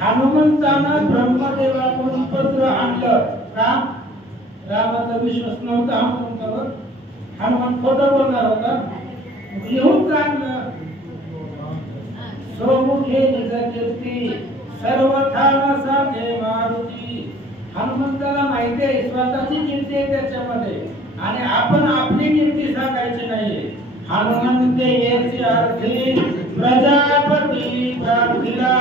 हनुमंतानं ब्रह्मदेवाकडून पत्र आणलं का? रामाचा विश्वास नव्हता हनुमंतावर. हनुमान खोटं बोलणार होता. लिहून आणलं. सोमुखे निज कीर्ती सर्वथा साधे मारुती. हनुमंताला माहिती आहे स्वतःची कीर्ती आहे त्याच्यामध्ये आणि आपण आपली कीर्ती सांगायची नाही. हनुमंते याची अर्थी प्रजापती प्राप्तीला.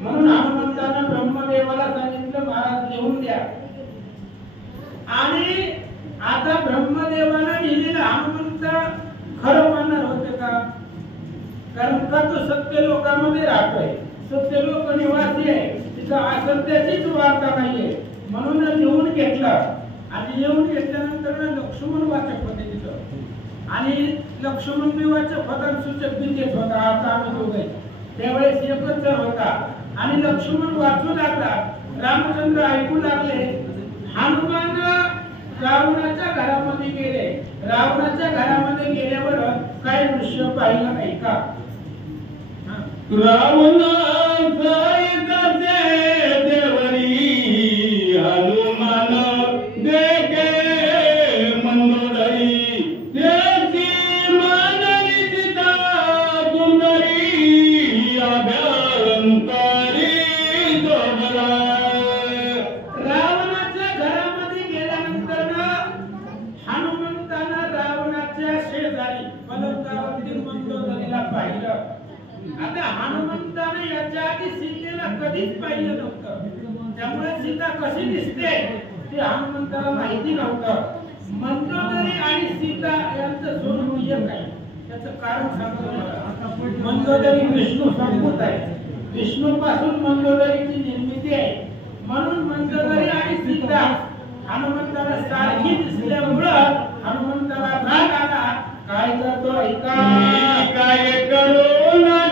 म्हणून हनुमंतानं ब्रह्मदेवाला सांगितलं महाराज लिहून द्या. आणि आता ब्रह्मदेवानं लिहिलेलं हनुमंत खरं मानणार होते का? कारण का तो सत्य लोकांमध्ये राहतोय, सत्य लोक निवासी आहे, तिथं असत्याचीच वार्ता नाहीये. म्हणून लिहून घेतलं आणि लिहून घेतल्यानंतर लक्ष्मण वाचक होते तिथं आणि लक्ष्मण बी वाचक होता, सूचक बी देत होता. आता आम्ही दोघे त्यावेळेस एकच जण होता आणि लक्ष्मण वाचू लागला. रामचंद्र ऐकू लागले. हनुमान रावणाच्या घरामध्ये गेले. रावणाच्या घरामध्ये गेल्यावर काय दृश्य पाहिलं नाही का? रावण देवरी हनुमान देखे मंदोदरी देसी मानवी सीता सुंदरी अभ्यंतरी शोभला. रावणाच्या घरामध्ये गेल्यानंतर हनुमंतानं रावणाच्या शेजारी पलंगावरती मंदोदरीला पाहिलं. आता हनुमंताने याच्या आधी सीतेला कधीच पाहिलं नव्हतं, त्यामुळे सीता कशी दिसते ते हनुमंताला माहिती नव्हतं. मंदोदरी आणि सीता यांचं स्वरूप एक आहे. त्याचं कारण सांगतो मला. मंदोदरी विष्णू संभूत आहे. विष्णू पासून मंदोदरीची निर्मिती आहे. म्हणून मंदोदरी आणि सीता हनुमंताला सारखी दिसल्यामुळं हनुमंताला राग आला. काय करतो ऐका. काय करू ना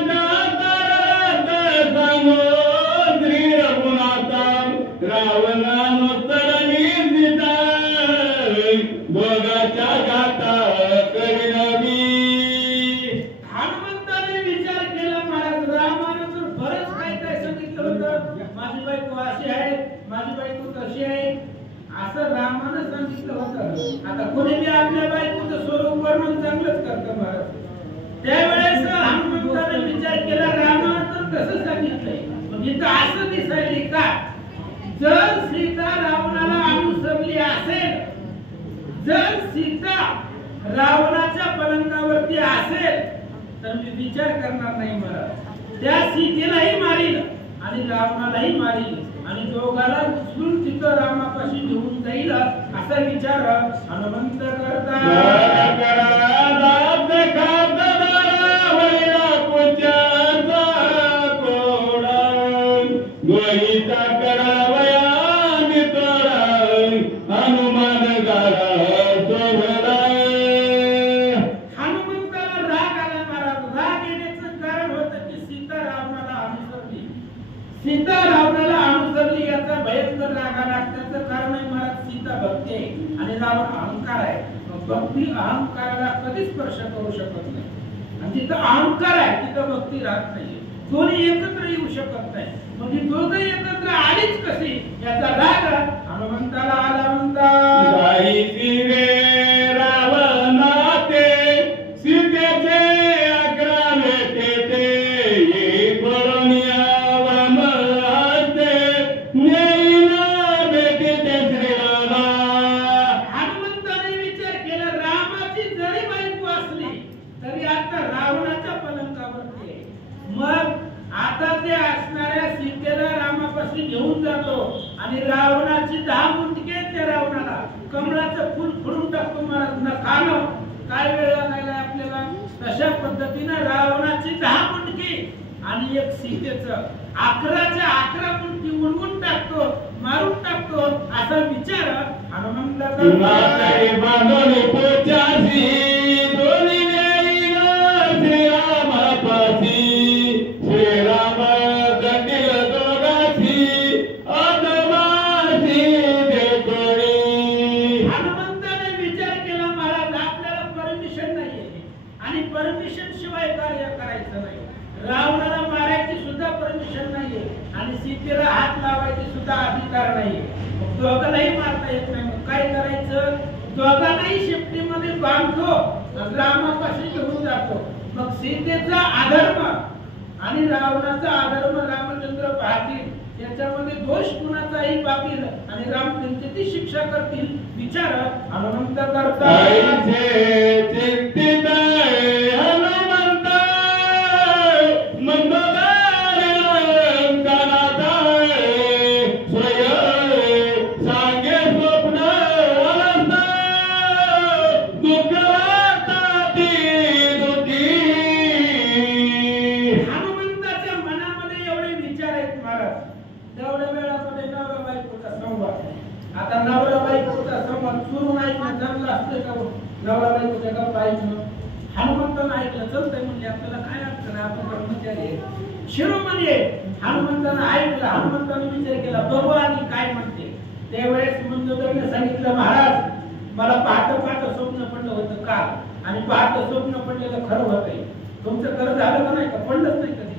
श्री रघुनाथा रावणानुसरणी सीता दोघाच्या गाता करीनवी. हनुमंताने विचार केला महाराज रामानं तर बरंच काय काय सांगितलं होतं. माझी बायको अशी आहे, माझी बायको तशी आहे, असं रामानं सांगितलं होतं. आता कोणी बी आपल्या बायकोचं स्वरूप वर्णन चांगलंच करतं महाराज. त्यावेळेस हनुमंताने विचार केला रामानं तर तसं सांगितलंय, पण इथं असं दिसायली का? जर सीता रावणाला अनुसरली असेल, जर सीता रावणाच्या पलंगावरती असेल तर मी विचार करणार नाही महाराज. त्या सीतेलाही मारील आणि रावणालाही मारील आणि दोघाला उचलून तिथं रामापाशी घेऊन जाईल असा विचार हनुमंत करतात. सीता रावणाला अनुसरली याचा भयंकर राग आला. त्याचं कारण आहे महाराज सीता भक्ती आहे आणि रावण अहंकार आहे. भक्ती अहंकाराला कधीच स्पर्श करू शकत नाही आणि जिथं अहंकार आहे तिथं भक्ती राहत नाही. दोन्ही एकत्र येऊ शकत नाही. म्हणजे दोघं एकत्र आलीच कशी याचा राग हनुमंताला आला. म्हणतात आणि रावणाची 10 मुंडके त्या रावणाला कमळाचं फुल फोडून टाकतो महाराज नखानं. काय वेळ लागायला आपल्याला. तशा पद्धतीने रावणाची 10 मुंडकी आणि एक सीतेचं 11च्या 11 मुंडकी उडवून टाकतो, मारून टाकतो असा विचार हनुमंताचा. परमिशन शिवाय कार्य करायचं नाही. रावणाला मारायची सुद्धा परमिशन नाहीये आणि सीतेला हात लावायची सुद्धा अधिकार नाहीये. दोघांनाही मारता येत नाही. मग काय करायचं. दोघांनाही शेपटीमध्ये बांधतो, रामापाशी घेऊन जातो. मग सीतेचा अधर्म आणि रावणाचा अधर्म रामचंद्र पाहतील, त्याच्यामध्ये दोष कुणाचाही पाहतील आणि राम त्यांची ती शिक्षा करतील. विचार हनुमंत करतात. आता नवरा बायकोचा संवाद सुरू नाही ना जमला असते का. नवरा बायकोच्या गप्पा ऐकणं हनुमंतानं ऐकलं चलतंय म्हणजे आपल्याला काय अडचण आहे. आपण ब्रह्मचारी शिरोमणी आहे. हनुमंतानं ऐकलं. हनुमंतानं विचार केला बघू आणि काय म्हणते. त्यावेळेस मंदोदरीने सांगितलं महाराज मला पहाटे स्वप्न पडलं होतं काल आणि पहाटे स्वप्न पडलेलं खरं होतंय. तुमचं खरं झालं का नाही का. पडलंच नाही कधी.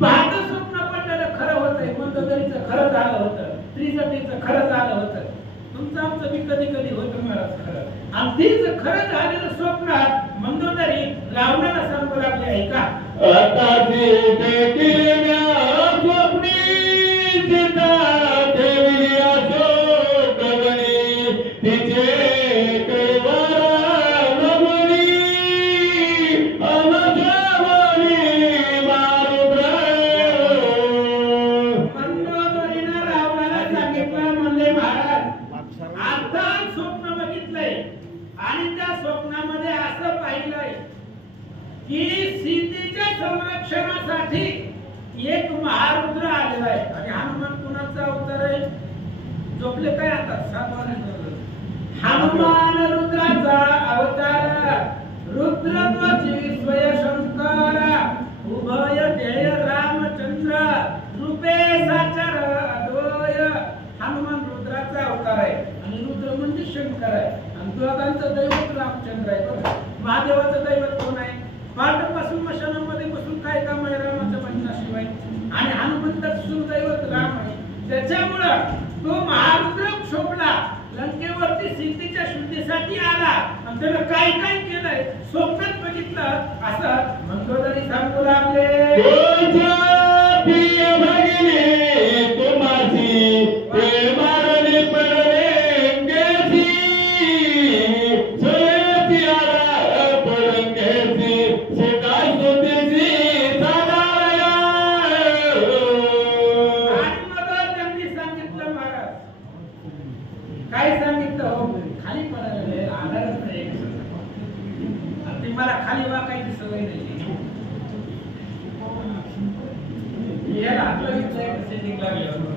पहाटे स्वप्न पडलेलं खरं होतंय. मंदोदरीचं खरं झालं होतं. त्रिजटीचं खरं झालं होतं. तुमचं आमचं मी कधी कधी होतं महाराज खरं. आणि तीच खरं झालेलं स्वप्न मंदोदरी रावणाला सांगू लागले आहे का. की सीतेच्या संरक्षणासाठी एक महारुद्र आलेला आहे. आणि हनुमान कुणाचा अवतार आहे. झोपले काय आता 7 वाजता. हनुमान रुद्राचा अवतार. रुद्रध्वजी स्वयंशंकर उभय ध्येय रामचंद्र रूपे साचर अद्वय. हनुमान रुद्राचा अवतार आहे आणि रुद्र म्हणजे शंकर आहे आणि दोघांचं दैवत रामचंद्र आहे. महादेवाचं दैवत कोण आहे. पासून मशानामध्ये बसून काय काम आहे रामाच्या म्हणण्याशिवाय. आणि हनुमंताचं सुदैवत राम आहे. त्याच्यामुळं तो महारुद्र शोभला लंकेवरती सीतेच्या शुद्धीसाठी आला आणि त्यानं काय काय केलंय स्वप्नात बघितलं असं मंदोदरी सांगू लागले. काय सांगितलं हो खाली पडायला आधारच नाही. मला खाली वाकायची सवय नाही. याला आपलं घेतलंय सेटिंग लागलं.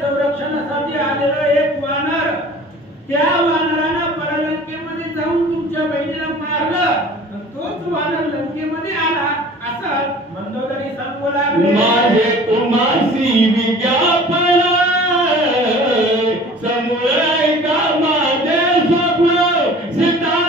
संरक्षणासाठी आलेला एक वानर. त्या वानरानं परलंकेमध्ये जाऊन तुमच्या बहिणीला मारलं. तोच वानर लंकेमध्ये आला असं मंदोदरी सांगू लागले. माझे तुम्हासी विज्ञापन समुळे का माझे स्वप्न सीता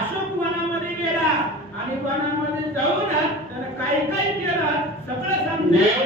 अशोक वनामध्ये गेला आणि वनामध्ये जाऊन त्यानं काय काय केलं सगळं सांगितलं.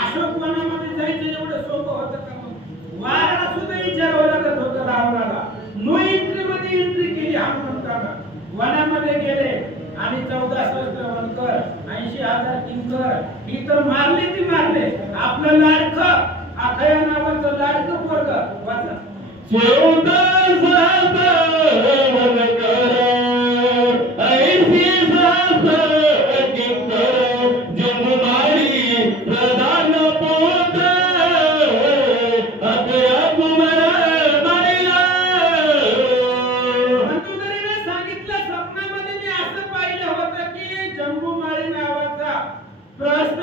अशोक वनामध्ये जायचं एवढं सोपं होतं का? मग वाराला सुद्धा विचारावं लागत होतं रावणाला. नो एंट्री मध्ये एंट्री केली हनुमंतानं. वनामध्ये गेले आणि 14 सहस्त्र वनकर 80,000 किंकर ही तर मारले ती मारले. आपलं लाडकं अखया नावाचं लाडकं पोरगं वाचा. 14 सहस्त्र वनकर 80,000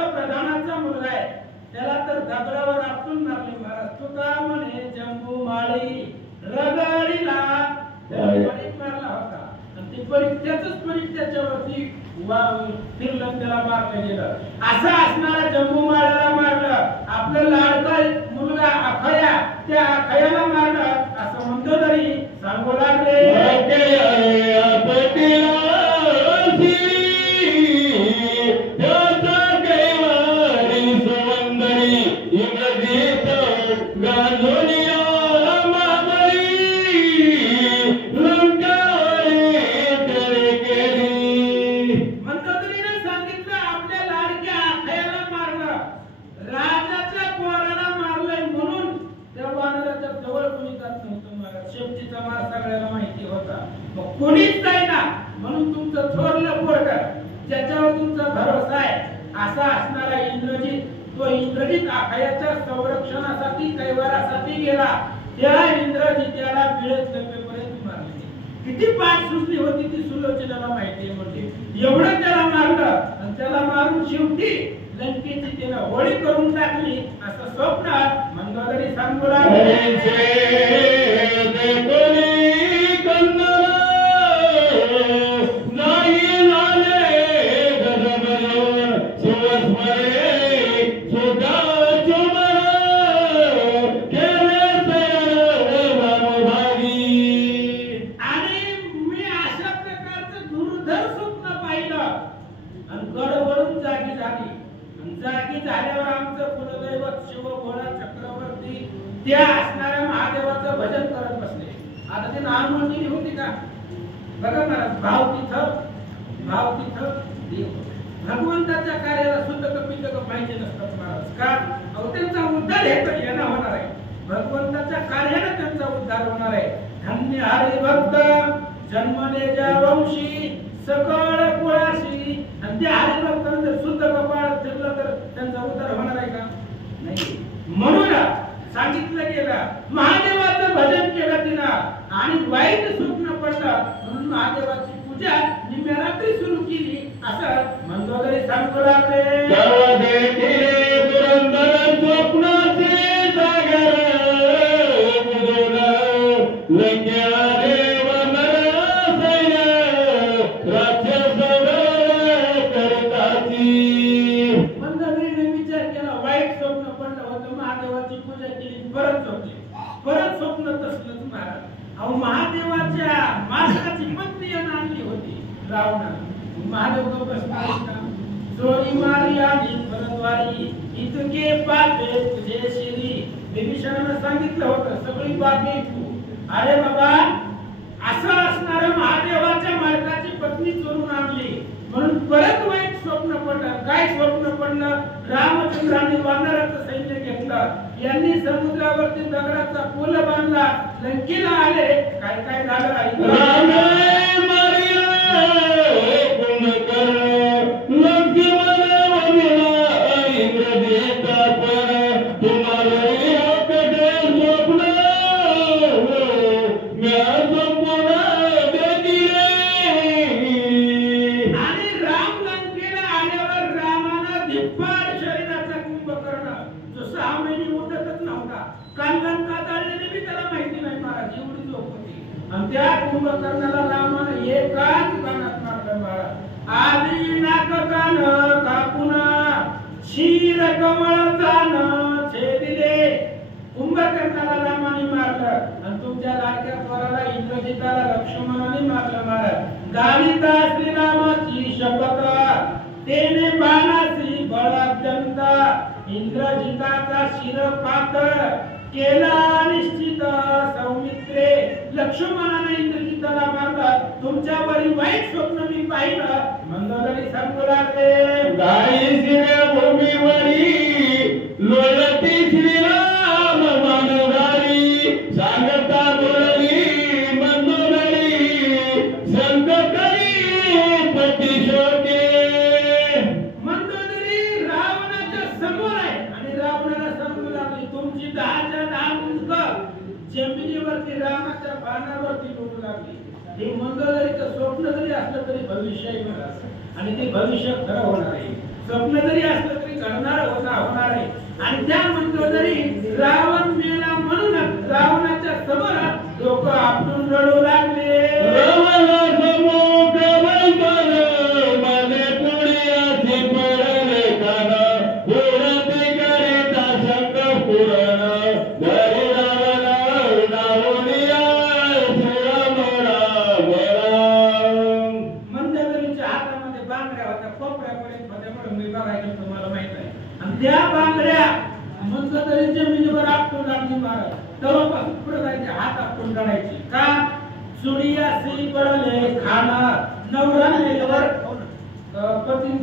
प्रधानाचा मुलगा आहे. त्याला तर दगडावर आपटून मारले महाराज. तुका म्हणे जंबूमाळी रगडीला परीत मारला होता आणि ते परीक्षाच परीत त्याच्यावरती फिरलं त्याला मारलं गेलं. असं असणारा जंबूमाळीला मारलं. आपलं लाडका मुलगा अखया त्या अखयाला मारलं असं म्हणतो तरी सांगू लागले. कोणीच नाही ना म्हणून तुमचं थोरलं पोरगं ज्याच्यावर तुमचा भरोसा आहे असा असणारा इंद्रजित, तो इंद्रजित अखयाच्या संरक्षणासाठी कैवारासाठी गेला. त्या इंद्रजित्याला बिळत लपेपर्यंत मारले. किती पाठ सुचली होती ती सुलोचनाला माहिती म्हणजे. एवढं त्याला मारलं आणि त्याला मारून शेवटी लंकेची त्याला होळी करून टाकली असं स्वप्न मंगळवारी सांगू लागले. झाल्यावर आमचं कुलदैवत शिवभोळा चक्रवर्ती त्या असणाऱ्या महादेवाचं भजन करत बसले. आता ते नाममंदिरी होती का बघा महाराज. भाव तिथं देव. भगवंताच्या कार्याला सुद्धा कपितक पाहिजे नसतात महाराज. का? अहो त्यांचा उद्धार येणं होणार आहे. भगवंताच्या कार्याने त्यांचा उद्धार होणार आहे. धन्य हरिभक्त जन्मनेच्या वंशी सकळ कुळाशी. आणि त्या हरिभक्तांना जर शुद्ध कपाळ फिरलं तर त्यांचा उद्धार होणार आहे का? नाही. म्हणून सांगितलं गेलं महादेवाचं भजन केलं तिनं आणि वाईट स्वप्न पडलं म्हणून महादेवाची पूजा निम्म्या रात्री सुरू केली असं मंगळवारी सांगू लागले. परत स्वप्न तसलंच महाराज. अहो महादेवाच्या मालकाची पत्नी आणली होती रावणानं. महादेव तो प्रश्न चोरी मारी आणि परतवारी इतके पापे तुझे शिरी. विभीषणानं सांगितलं होतं सगळी पापे तू. अरे बाबा असं असणारं महादेवाच्या मालकाची पत्नी चोरून आणली म्हणून परत वाईट स्वप्न पडलं. काय स्वप्न पडलं? रामचंद्रांनी वानराचं सैन्य घेतलं. यांनी समुद्रावरती दगडाचा पूल बांधला. लंकेला आले. काय काय झालं 6 महिने उठतच नव्हता. कांगण का चाललेले बी त्याला माहिती नाही महाराज, एवढी झोप होती. आणि त्या कुंभकर्णाला रामानं एकाच बाणात मारलं महाराज. आधी नाक कान कापून शिर कमळान छेदिले. कुंभकर्णाला रामाने मारलं आणि तुमच्या लाडक्या पोराला इंद्रजिताला लक्ष्मणाने मारलं महाराज. गालिता श्रीरामाची शपथ तेने बाणासी बळ अत्यंत. इंद्रजिताचा शिरपात केला निश्चित सौमित्रे. लक्ष्मणाने इंद्रजिताला मारलं. तुमच्यावरील वाईट स्वप्न मी पाहिलं. मंदोदरी सांगू लागले, गाई शिऱ्या भूमीवरी लोळती श्रीराम मानवारी. सांगता बोलली मंदोदरी संत करी पती शोके. मंदोदरी रावणाच्या समोर आहे आणि रावणाला सांगू लागली, तुमची 10च्या 10 मुंडक जमिनीवरती रामाच्या बाणावरती लोटू लागली. हे मंदोदरीचं स्वप्न जरी असलं तरी भविष्य आणि ते भविष्य खरं होणार आहे. स्वप्न जरी असलं तरी घडणार होणार आहे. आणि त्या मंदोदरी रावण मेला म्हणून रावणाच्या समोर लोक आपटून रडू लागले. रावणासमोर बैठल माझे पुण्याची पडले कान. पुरती करिता शंक पुरण धरी रावण रावणिया श्रीराम राम राम. मंदोदरीच्या हातामध्ये बांगड्या होत्या, कोपऱ्यापर्यंत होत्या म्हणून मी बघायचं तुम्हाला माहित आहे. आणि त्या बांगड्या मंदोदरी जमिनीवर आपटून लागली महाराज. तेव्हापासून पुढे जायचे, हात आपटून रडायची. का? सुडिया सी पडले खाना. नवरा मेल्यावर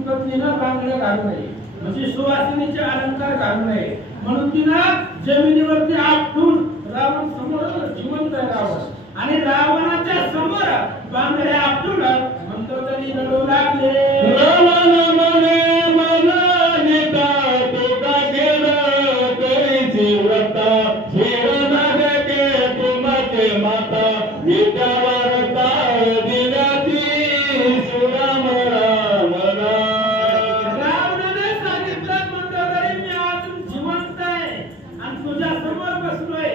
पत्नीनं बांगड्या घालू नये, म्हणजे सुवासिनीचे अलंकार घालू नये म्हणून तिनं जमिनीवरती आपटून रावण समोर जिवंत रावण आणि रावणाच्या समोर बांगड्या आपटून मंदोदरी रडू लागले. रावण म्हणे मला नेता तुका केलं करीची व्रता. शिवनागके तुमचे माता विद्यावर ताळ दिल्याची श्रीराम राम राम. रावणाने सांगितलं, मंदोदरी मी अजून जिवंत आहे आणि तुझ्या समोर बसलोय.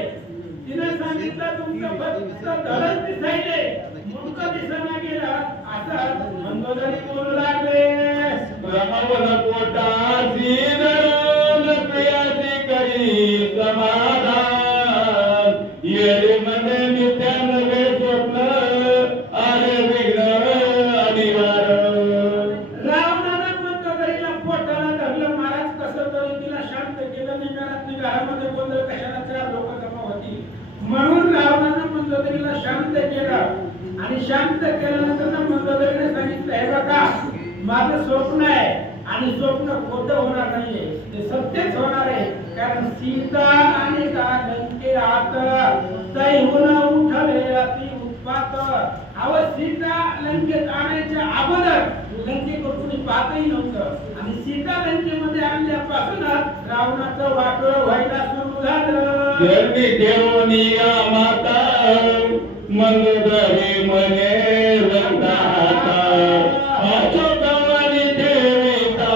तिने सांगितलं, तुमचं फक्त धडच दिसायले, मुंडकं दिसना गेला. असं मंदोदरी बोलू लागले. रावण पोटासी धरून प्रियाची करी समाधान. येरी मने नित्या नवे स्वप्न आले विघ्न अनिवार्य. रावणानं मंदोदरीला पोटाला धरलं महाराज. कसं तरी तिला शांत केलं. निघारातली घरामध्ये गोंधळ कशाला, 4 लोक जमा होती म्हणून रावणानं मंदोदरीला शांत केलं. आणि शांत केल्यानंतर मंदोदरीने सांगितलं, हे बघा माझं स्वप्न आहे आणि स्वप्न खोटं होणार नाहीये, ते सत्यच होणार आहे. कारण सीता आणि लंके आत तैहुन उठले अति उत्पात. सीता लंकेत आणायच्या अगोदर लंकेकडे कोणी पाहतही नव्हतं आणि सीता लंकेमध्ये आणल्यापासून रावणाचं वाटोळं व्हायला सुरू झालं. धरणी देवनिया माता मंदोदरी म्हणे रंगा हाता. अशोकवनी देविता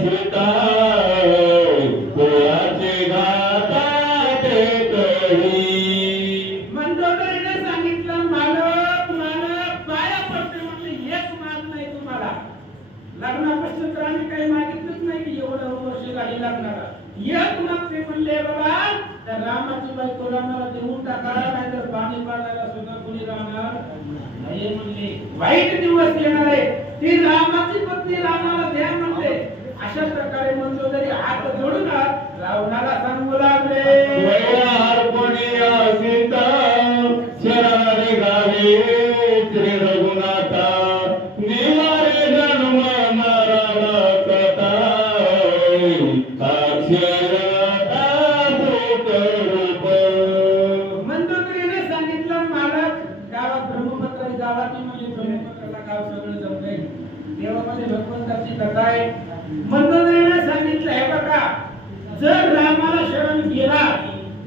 सीता पोळाचे घाता ते करी. मंदोदरीने सांगितलं, मालक मालक पाया पडते म्हणले, एक माग नाही तुम्हाला. लग्नापासून तर आम्ही काही मागितलंच नाही की एवढं वर्ष गाडी लागणार. एक मागते म्हणले, बाबा त्या रामाची बायको रामाला देऊन टाका, नाहीतर पाणी पाजायला सुद्धा कोणी राहणार नाही म्हणले. वाईट दिवस येणार आहे, ती रामाची पत्नी रामाला द्या म्हणते. अशा प्रकारे मंदोदरी हात जोडून रावणाला सांगू लागले, सीता शरारी गावी श्री रघुनाथा. निवारे जन्म मरण कथा मंदोदरीने सांगितलं, मालक गावात ब्रह्मपत्र गावाची म्हणजे ब्रह्मपत्राला गाव सगळं जमलंय. देवामध्ये भगवंताची कथा आहे. मंदोदरीने सांगितलं, हे बघा जर रामाला शरण गेला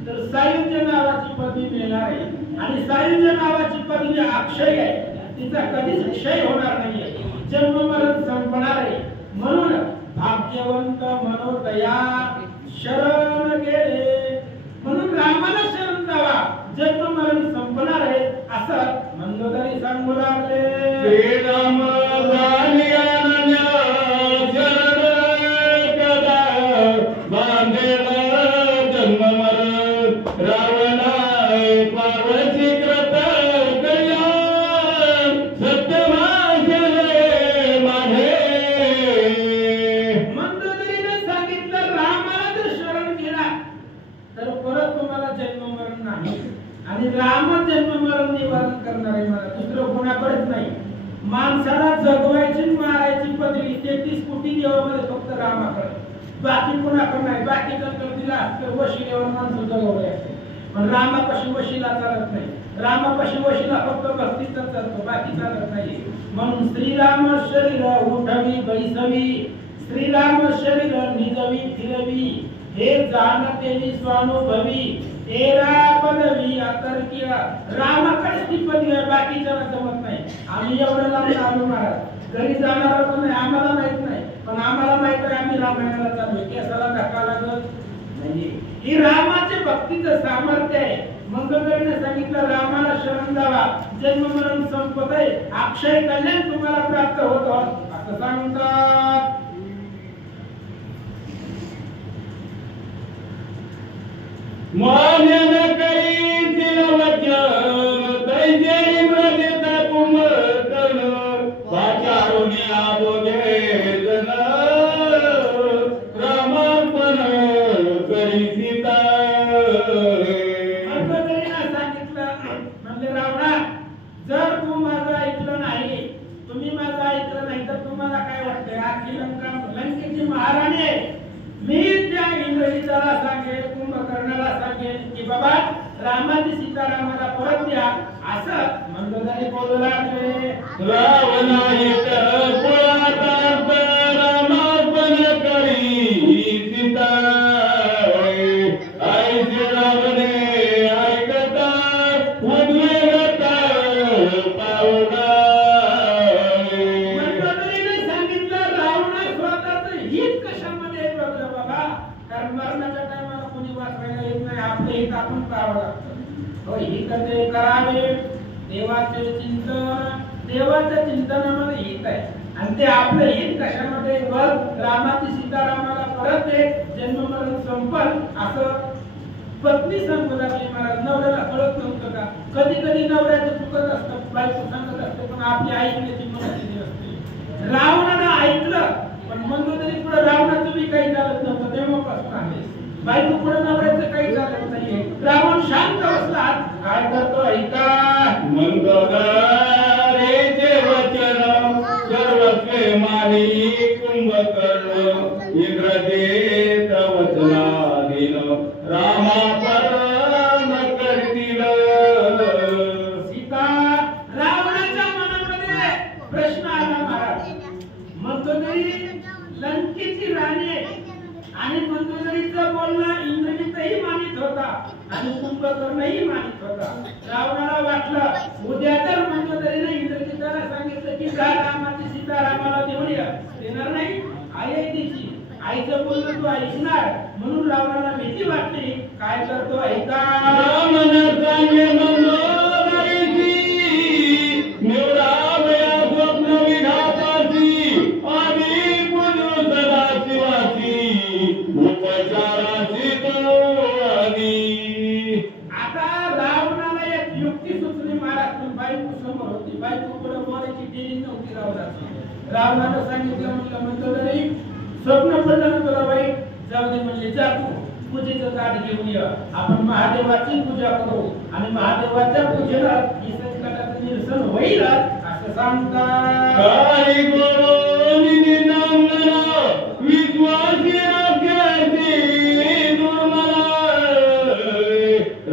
तर सायुज्य नावाची पदवी मिळणार आहे आणि सायुज्य नावाची पदवी अक्षय आहे. तिचा कधीच क्षय होणार नाहीये, जन्म मरण संपणार आहे. म्हणून भाग्यवंत मनोदया शरण गेले म्हणून रामाला शरण जावा जन्म मरण संपणार आहे असं मंदोदरी सांगू लागले. श्रीराम झाली अनन्या शरण कदा बांधेला जन्म मरण रावणाय पार्वती कृत कल्याण सत्यभाषे माझे. मंदोदरीने सांगितलं रामाला जर शरण गेला तर परत तुम्हाला जन्म मरण नाही आणि राम जन्म मरण निवारण करणार आहे. मला दुसरं कोणाकडेच नाही. माणसाला जगवायची मारायची पदवी 33 कोटी देवामध्ये फक्त रामाकडे, बाकी कोणाकडे नाही. बाकीच्यांकडे दिला तर वशिलेवर माणसं जगवले असते पण रामापाशी वशिला चालत नाही. रामापाशी वशिला फक्त भक्तीचा चालतो, बाकी चालत नाही. म्हणून श्रीराम शरीर उठवी बैसवी श्रीराम शरीर निजवी फिरवी हे जाणतेली स्वानुभवी एरा पदवी अतर्किया. रामाकडे ती पदवी आहे, बाकीच्याला जमत नाही. आम्ही एवढं लांब आलो महाराज, घरी जाणार पण नाही, आम्हाला माहित नाही. पण आम्हाला माहित आहे आम्ही रामायणाला चाललोय, केसाला धक्का लागत नाही. ही रामाचे भक्तीचं सामर्थ्य आहे. मंगळवारीने सांगितलं रामाला शरण जावा जन्म मरण संपत आहे, अक्षय कल्याण तुम्हाला प्राप्त होतं असं सांगतात. मान्य करी तिलवचन तैजे इंद्रदेता कुंभकर्ण वाचारुणी आबोधे जन रामार्पण करी सीता. मंगळवारीने सांगितलं म्हणजे रावणा जर तू माझं ऐकलं नाही, तुम्ही माझं ऐकलं नाही तर तुम्हाला काय वाटतंय आखी लंकेची महाराणी आहे. मी त्या इंद्रजिताला सांगेन कुंभकर्णाला सांगेन की बाबा रामाची सीता रामाला परत द्या असं मंदोदरी बोलू लागले. रावणाहित कुळातार्थ रामार्पण करी सीता. ऐसे रावणे ऐकता उद्वेगता पावला. मंदोदरीने सांगितलं रावणा स्वतःचं हित कशामध्ये बघलं बाबा, कारण मरणाच्या टायमाला कोणी वाचवायला येत नाही, आपलं हित आपण करावं लागतं. हो हित ते करावे. देवाचे चिंतन, देवाच्या चिंतनामध्ये हित आहे आणि ते आपलं हित कशामध्ये बघ रामाची सीता रामाला परत दे जन्म मरण संपल असं पत्नी सांगू लागली. महाराज नवऱ्याला कळत नव्हतं का? कधी कधी नवऱ्याचं चुकत असतं, बायको सांगत असते पण आपली ऐकण्याची मनस्थिती असते. रावणानं ऐकलं पण मंदोदरी पुढे रावणाचं बी काही चालत नव्हतं. तेव्हापासून आहे बायको पुढे नवऱ्याचं काही चालत नाहीये. रावण शांत बसला, काय करतो ऐका. मंगळवारेचे वचन सर्वस्वे मानी कुंभकर्ण इंद्रदेत वचनाधीन रामापरण करतील. सीता रावणाच्या मनामध्ये प्रश्न आला महाराज. मंदोदरी लंकेची राणी आहे आणि मंदोदरीचं बोलणं इंद्रजितही मानित होता आणि कुंभकर्णही मानित होता. रावणाला वाटलं उद्या तर मंदोदरीने इंद्रजिताला सांगितलं की जा रामाची सीता रामाला देऊन या. देणार नाही, आई आहे तिची, आईचं बोलणं तू ऐकणार. म्हणून रावणाला भीती वाटली. काय करतो ऐका. रामन सांगे मंदोदरीची निवडावया स्वप्न विघाताची आम्ही पुजू सदा शिवाची उपचाराची दोनी. आता रावणाला एक युक्ती सुचली महाराज. पण बायको समोर होती, बायको पुढे बोलायची देरी नव्हती रावणाची. रावणाला सांगितलं म्हटलं मंदोदरी स्वप्न पडलं ना तुला बाई, जाऊ दे म्हणले जा तू पूजेचं ताट घेऊन ये, आपण महादेवाची पूजा करू आणि महादेवाच्या पूजेला ही संकटाचं निरसन होईल असं सांगतात. काही गोरोनी नांगना विश्वासी राख्याची दुर्मला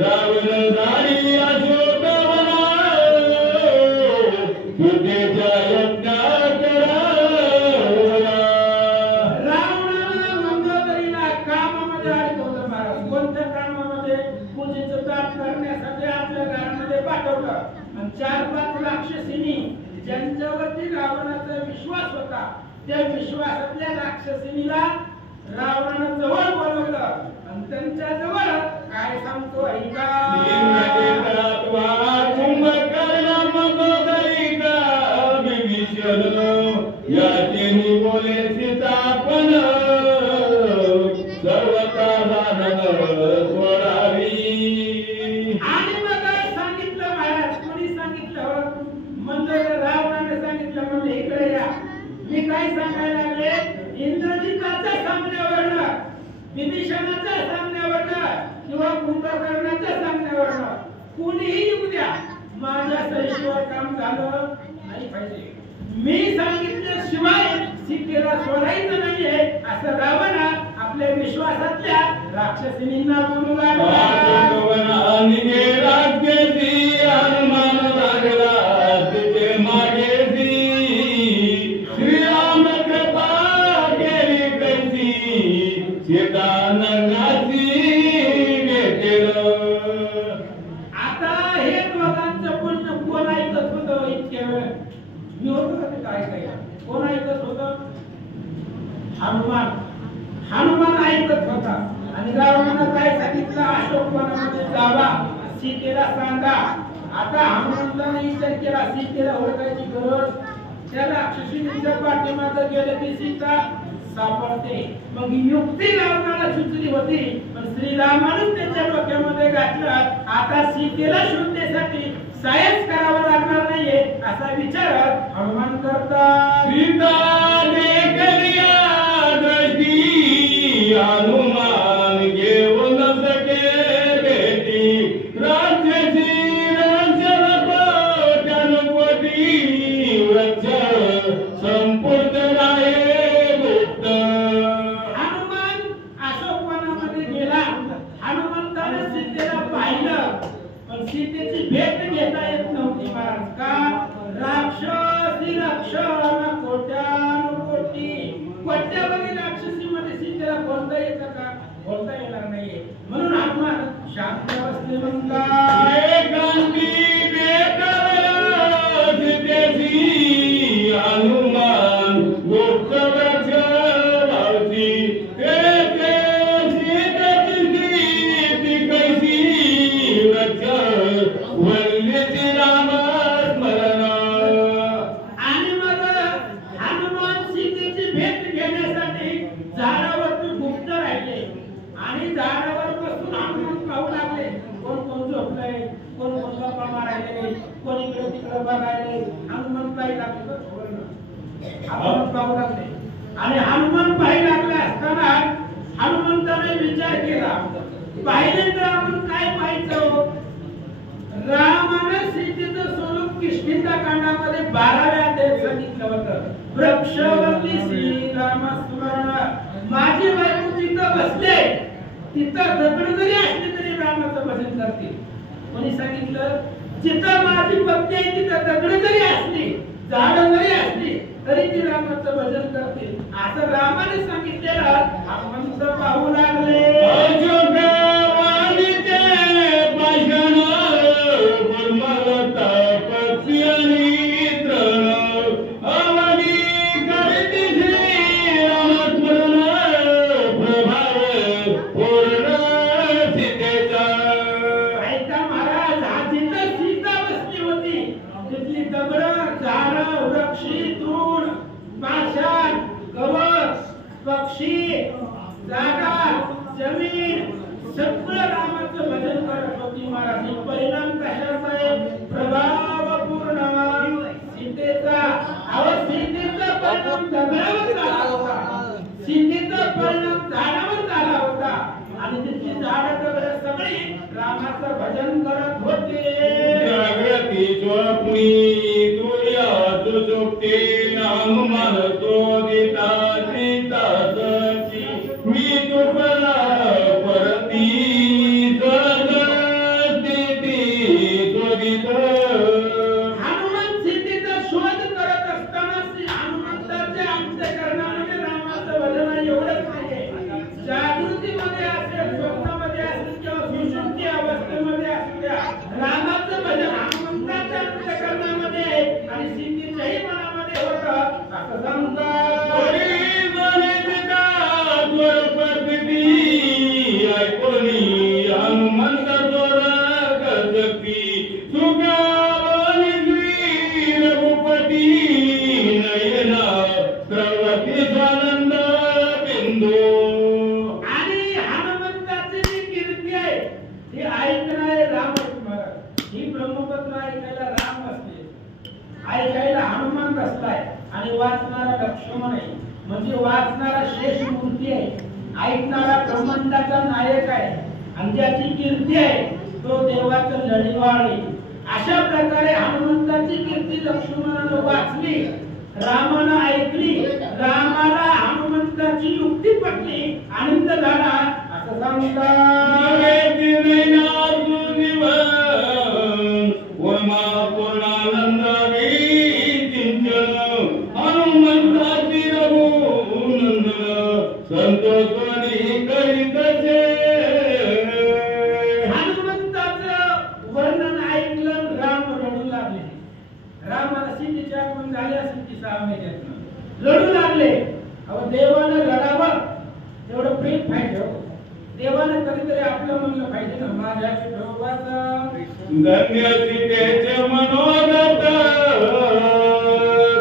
रावण झाली अशोकवना युद्धेच्या यज्ञात रावणा. रावणाला मंदोदरीला कामामध्ये अडकवलं महाराज. कोणत्या कामामध्ये? पूजेचं ताट करण्यासाठी आपल्या घरामध्ये पाठवलं आणि 4-5 राक्षसींनी ज्यांच्यावरती रावणाचा विश्वास होता त्या विश्वासातल्या राक्षसीनीला रावणानं जवळ बोलवलं आणि त्यांच्या जवळ काय सांगतो ऐका बोले सीतापण सर्वता सोडावी. आणि मग सांगितलं महाराज कोणी सांगितलं म्हणलं रावणाने सांगितलं म्हणजे इकडे या. मी काय सांगायला लागले इंद्रजिताच्या सामन्यावरनं विभीषणाच्या सामन्यावरनं किंवा कुंभकर्णाच्या सामन्यावरनं कोणीही येऊ द्या माझ्या सहीशिवाय काम झालं नाही पाहिजे. मी सांगितल्याशिवाय सीतेला सोडायचं नाहीये असं रावणा आपल्या विश्वासातल्या राक्षसिनींना बोलू लागला. हनुमान लागला तिथे मागेसी श्रीराम कृपा केली कैसी सीता नंगासी घेतलं. आता हे दोघांचं बोलणं कोण ऐकत होतं इतक्या वेळ? मी होतो का ते काय काय कोण ऐकत होतं? हनुमान ऐकत होता. आणि रावणानं काय सांगितलं अशोकवनामध्ये जावा सीतेला सांगा. आता हनुमंताने विचार केला सीतेला ओळखायची गरज त्या राक्षसीच्या पाठीमागे गेले की सीता सापडते. मग युक्ती रावणाला सुचली होती पण श्रीरामाने त्याच्या डोक्यामध्ये घातलं आता सीतेला शोधण्यासाठी सायन्स करावं लागणार नाहीये असा विचार हनुमान करतात. सीता देखलिया दृष्टी हनुमान घेऊन सके भेटी राक्षसी रक्षण कोटी वृक्ष संपूर्ण राहे गुप्त. हनुमान अशोकवनामध्ये गेला. हनुमंताने सीतेला पाहिलं पण सीतेची भेट घेता येत नव्हती महाराज. का? राक्षसी रक्षण कोट्यानुकोटी कोट्यावधी राक्षसीमध्ये सीतेला बोलता येतं का? बोलता येणार नाहीये. म्हणून हनुमान शांत बसले म्हणला हनुमान गुप्त वृक्ष लावती कैसी वृक्ष वल्लीची राम स्मरण. आणि मग हनुमान सीतेची भेट घेण्यासाठी झाडावरती गुप्त राहिले आणि झाडावर बसून हनुमान पाहू लागले कोण कोण झोपलंय कोण कोण गप्पा मारायले कोण इकडे तिकडे बघायले. हनुमान पाही लागले हनुमान पाहू लागले. आणि हनुमान पाही लागले असताना हनुमंताने विचार केला पाहिले तर आपण काय पाहायचं? रामाने सीतेचं स्वरूप किष्किंधाकांडामध्ये 12व्या अध्यायात सांगितलं होतं. वृक्षवल्ली श्रीराम स्मरण. माझी बायको जिथं बसले तिथं दगड जरी असले तरी रामाचं भजन करतील. कोणी सांगितलं जिथं माझी पत्नी आहे तिथं दगड जरी असली झाडं जरी असली तरी ती रामाचं भजन करतील असं रामाने सांगितलेलं हनुमंत पाहू लागले. पक्षी जागा जमीन सगळं रामाचं भजन करत होती महाराज. परिणाम कशाचा आहे? प्रभावपूर्ण सीतेचा. सीतेचा परिणाम दगडावर झाला होता. सीतेचा परिणाम झाडावर झाला होता आणि तिथली झाडं दगड सगळी रामाचं भजन करत होते. जागृती स्वप्नी तुझ्या सुसुप्ती हनुमान शोधिता सीता सची मी तुला परती स्थिती शोधित. हनुमान सीतेचा शोध करत असताना हनुमंताच्या अंतःकरणामध्ये रामाचं भजन एवढंच नाहीये. जागृतीमध्ये असेल स्वप्नामध्ये असेल किंवा सुषुप्ती अवस्थेमध्ये असू द्या रामाचं भजन हनुमंताच्या अंतःकरणामध्ये सोनी हनुमंत सोरक शक्ती सुखावली श्री रघुपती नयना सर्वती स्वानंद बिंदू. आणि हनुमंताची जी कीर्ती आहे ती ऐकणारे राम महाराज. ही ब्रह्मपत्र ऐकायला राम असते, ऐकायला हनुमान बसलाय आणि वाचणारा लक्ष्मण आहे. म्हणजे वाचणारा शेष मूर्ती आहे, ऐकणारा ब्रह्मांडाचा नायक आहे आणि ज्याची कीर्ती आहे तो देवाचं लढीवाळ आहे. अशा प्रकारे हनुमंताची कीर्ती लक्ष्मणानं वाचली, रामानं ऐकली, रामाला हनुमंताची युक्ती पटली, आनंद झाला असं सांगतात. पूर्णानंद हनुमंताची रघुनंदन संतोषी करीतचे. हनुमंताचं वर्णन ऐकलं राम रडू लागले. रामाला सीतेची आठवण झाली असेल की 6 महिन्यात रडू लागले. अहो देवानं रडावं तेवढं प्रेम पाहिजे. देवानं कधीतरी आपलं म्हणलं पाहिजे ना, माझ्या विठोबाचं धन्य सीतेचे मनोरथ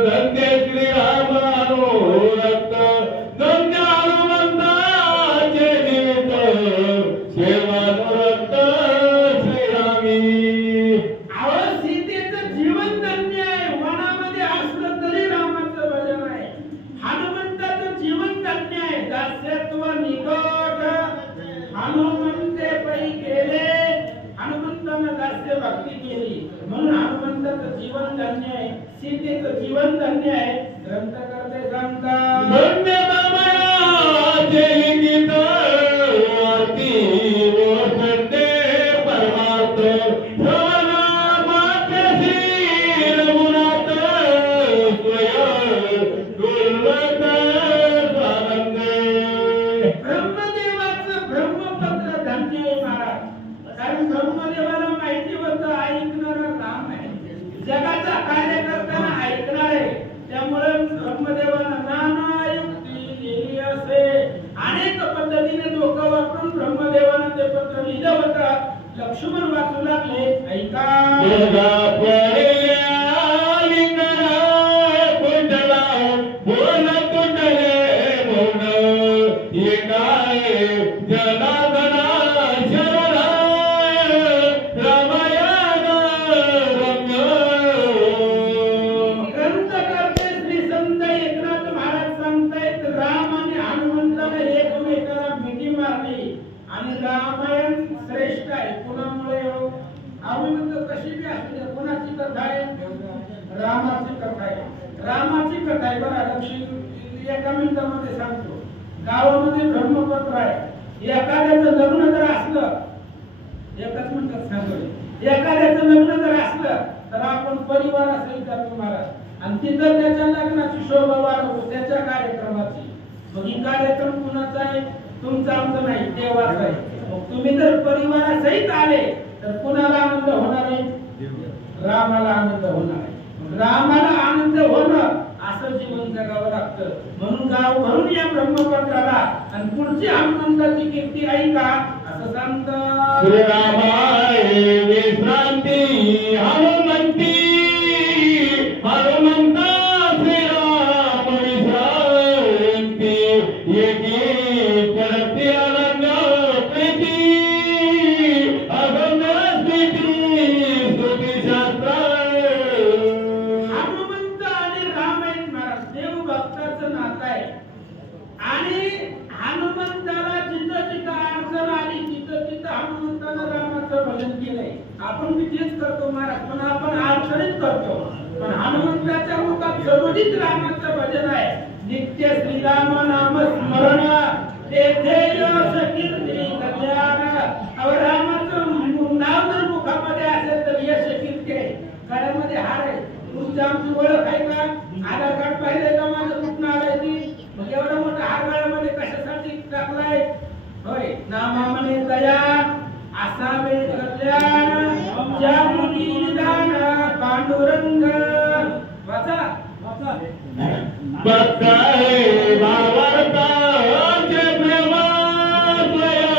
धन्य श्रीराम मनोरथ धन्य हनुमंताचे निमित्त सेवानुरक्त श्रीरामी. अहो सीतेचं जीवन धन्य आहे. वनामध्ये असलं तरी रामाचं भजन आहे. हनुमंताचं जीवन धन्य आहे. दास्यत्व निकट हनुमंते पै गेले. हनुमंतानं दास्य भक्ती केली म्हणून हनुमंताचं जीवन धन्य आहे. सीतेचं जीवन धन्य आहे. ग्रंथकर्ते सांगतात धन्य रामाचे गीत आरती ओसंडे परमार्थ रामाचे श्री रघुनाथ स्वयं दुर्लभ स्वानंदे. ब्रह्मदेवाचं ब्रह्मपत्र धन्य आहे महाराज. कारण ब्रह्मदेवाला माहिती होतं ऐकणारा राम आहे, जगाचा कार्य करताना ऐकणार आहे. त्यामुळे ब्रह्मदेवानं नाना युक्ती दिली असे. अनेक पद्धतीने डोकं वापरून ब्रह्मदेवानं ते पत्र लिहिलं होतं. लक्ष्मण वाचू लागले. ऐका रामाची कथा आहे. रामाची कथा आहे बरं. लक्ष्मी एका मिनिटामध्ये सांगतो. गावामध्ये ब्रह्मपत्र आहे. एखाद्याचं लग्न जर असलं, एकच मिनिटात सांगतो, एखाद्याचं लग्न जर असलं तर आपण परिवारासहित जातो महाराज आणि तिथं त्याच्या लग्नाची शोभा वाढवतो त्याच्या कार्यक्रमाची. मग ही कार्यक्रम कुणाचा आहे? तुमचा आमचा नाही, देवाचा आहे. मग तुम्ही जर परिवारासहित आले तर कुणाला आनंद होणार आहे? रामाला आनंद होणार आहे. रामाला आनंद होणं असं जीवन जगावं लागतं. म्हणून गाव भरून या ब्रह्मपत्राला आणि पुढची हनुमंताची कीर्ती ऐका असं सांगतात. श्रीरामाय विश्रांती हनुमंती हनुमंता श्रीराम विश्रांती एकी परती अनंग प्रीती अगम्य स्थिती स्तुती शास्त्र. हनुमंत आणि राम आहेत महाराज. देव भक्ताचं नातं आहे आणि हनुमंताला जिथं जिथं अडचण आली तिथं हनुमंतानं रामाचं भजन केलंय. आपण बी तेच करतो महाराज, पण आपण अडचणीत करतो. पण हनुमंताच्या मुखात सर्वजित रामाचं भजन आहे. नित्य श्रीराम नाम स्मरण तेथे यश कीर्ती कल्याण. अहो रामाचं नाव जर मुखामध्ये असेल तर यश कीर्ती आहे. गळ्यामध्ये हार आहे. तुमची आमची ओळख आहे का? आधार कार्ड पाहिजे का माझं कुठून आलंय ती? मग एवढा मोठा हार गळ्यामध्ये कशासाठी टाकलाय? होय, नामामने दया असावे कल्याण ज्या मुनी निदान पांडुरंग. वाचा भक्ताय भावार्था जे प्रेमा स्वयं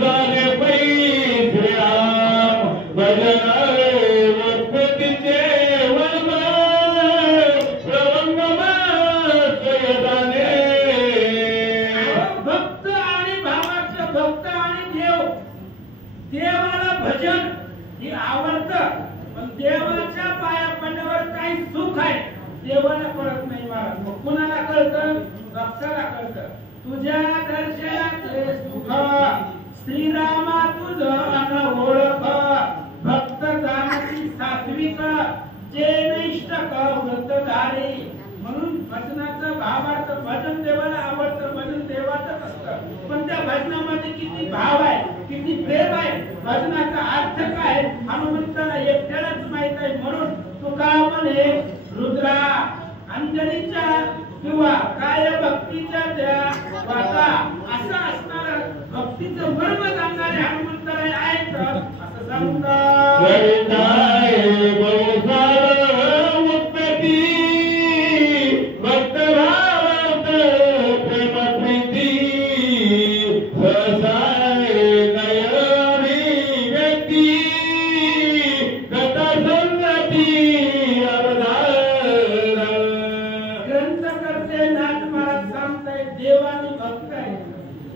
झाले भजन हे आवडतं, पण देवाच्या पाया पडल्यावर काही सुख आहे देवाला कळत नाही महाराज. मग कुणाला कळतं? भक्ताला कळतं. तुझ्या दर्शनाचे सुख श्रीरामा तुझं ओळख, भक्त जाणती सात्विक जे नैष्ठक व्रतधारी. म्हणून भजनाचा भावार्थ, भजन देवाला आवडतं, भजन देवाचंच असतं, पण त्या भजनामध्ये किती भाव आहे, किती प्रेम आहे, भजनाचा अर्थ काय हनुमंताला एकट्यालाच माहित आहे. म्हणून तुका म्हणे रुद्रा अंजनीच्या किंवा काय भक्तीच्या त्या वाचा असं असणार भक्तीचं मर्म सांगणारे हनुमंताला आहेत असं सांगतात.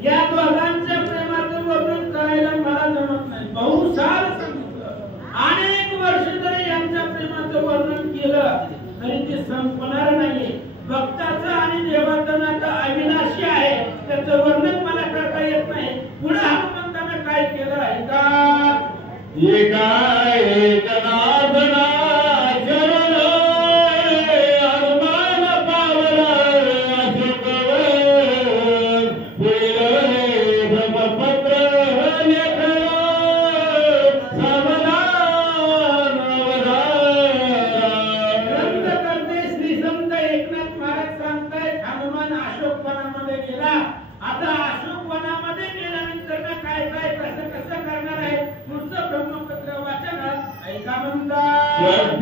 या दोघांच्या प्रेमाचं वर्णन करायला मला जमत नाही. बहुसार सांगितलं, अनेक वर्ष जरी यांच्या प्रेमाचं वर्णन केलं तरी ते संपणार नाही. भक्ताचं आणि देवाचं नातं अविनाशी आहे, त्याचं वर्णन मला करता येत नाही. पुढे हनुमंतानं काय केलं आहे का? आता अशोक वनामध्ये गेल्यानंतर काय काय कसं कसं करणार आहे पुढचं ब्रह्मपत्र वाचनात ऐका म्हणतात.